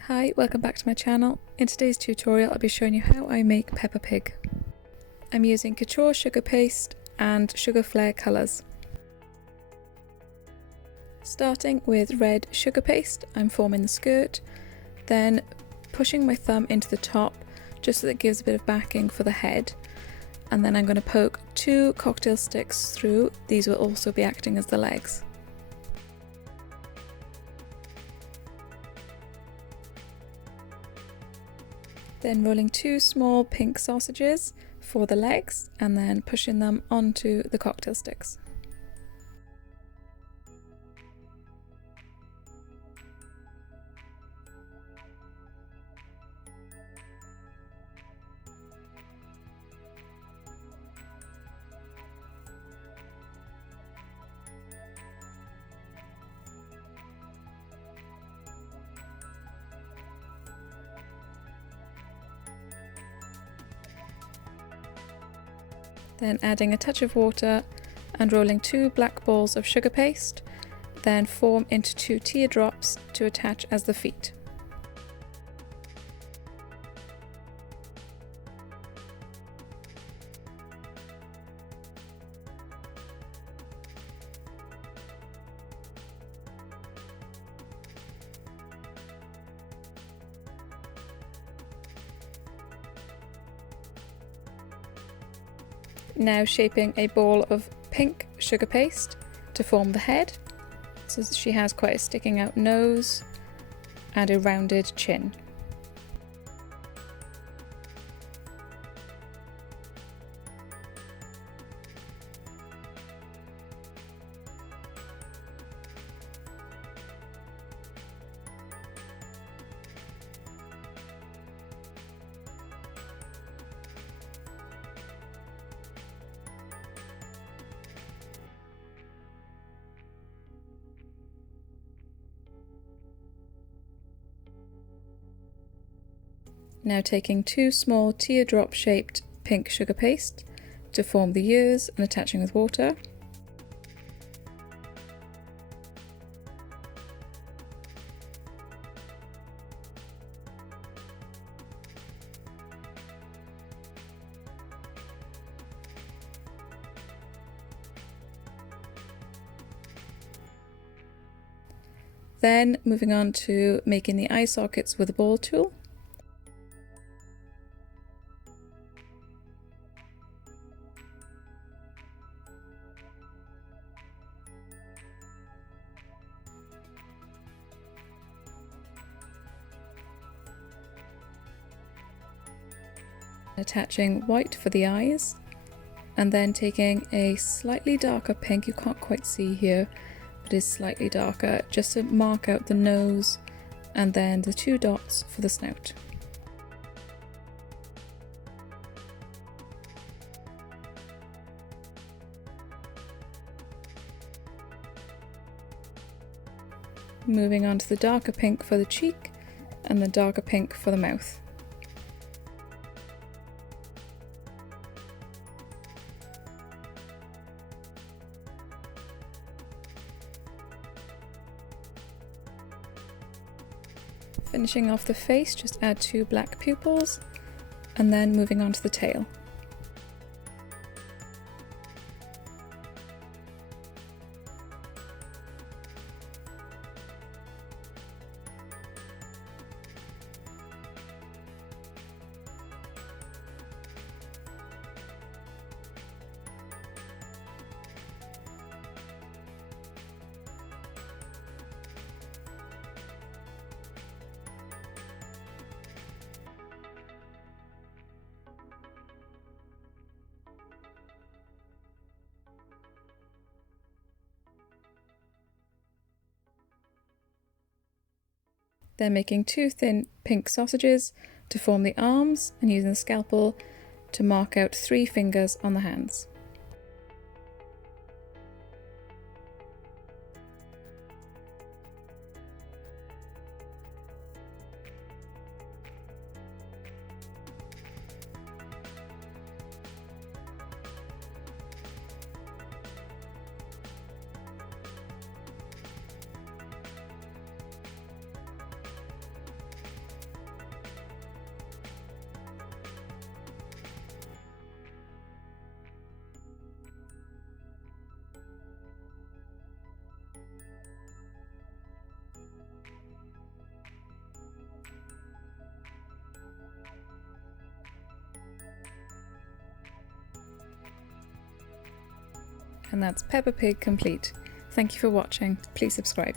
Hi, welcome back to my channel. In today's tutorial I'll be showing you how I make Peppa Pig. I'm using couture sugar paste and sugar flare colours. Starting with red sugar paste, I'm forming the skirt, then pushing my thumb into the top just so that it gives a bit of backing for the head, and then I'm going to poke 2 cocktail sticks through. These will also be acting as the legs. Then rolling 2 small pink sausages for the legs and then pushing them onto the cocktail sticks. Then adding a touch of water and rolling 2 black balls of sugar paste, then form into 2 teardrops to attach as the feet. Now shaping a ball of pink sugar paste to form the head, so she has quite a sticking out nose and a rounded chin. Now taking 2 small teardrop shaped pink sugar paste to form the ears and attaching with water. Then moving on to making the eye sockets with a ball tool. Attaching white for the eyes, and then taking a slightly darker pink, you can't quite see here, but it's slightly darker, just to mark out the nose and then the 2 dots for the snout. Moving on to the darker pink for the cheek and the darker pink for the mouth. Finishing off the face, just add 2 black pupils and then moving on to the tail. Then making 2 thin pink sausages to form the arms and using the scalpel to mark out 3 fingers on the hands. And that's Peppa Pig complete. Thank you for watching. Please subscribe.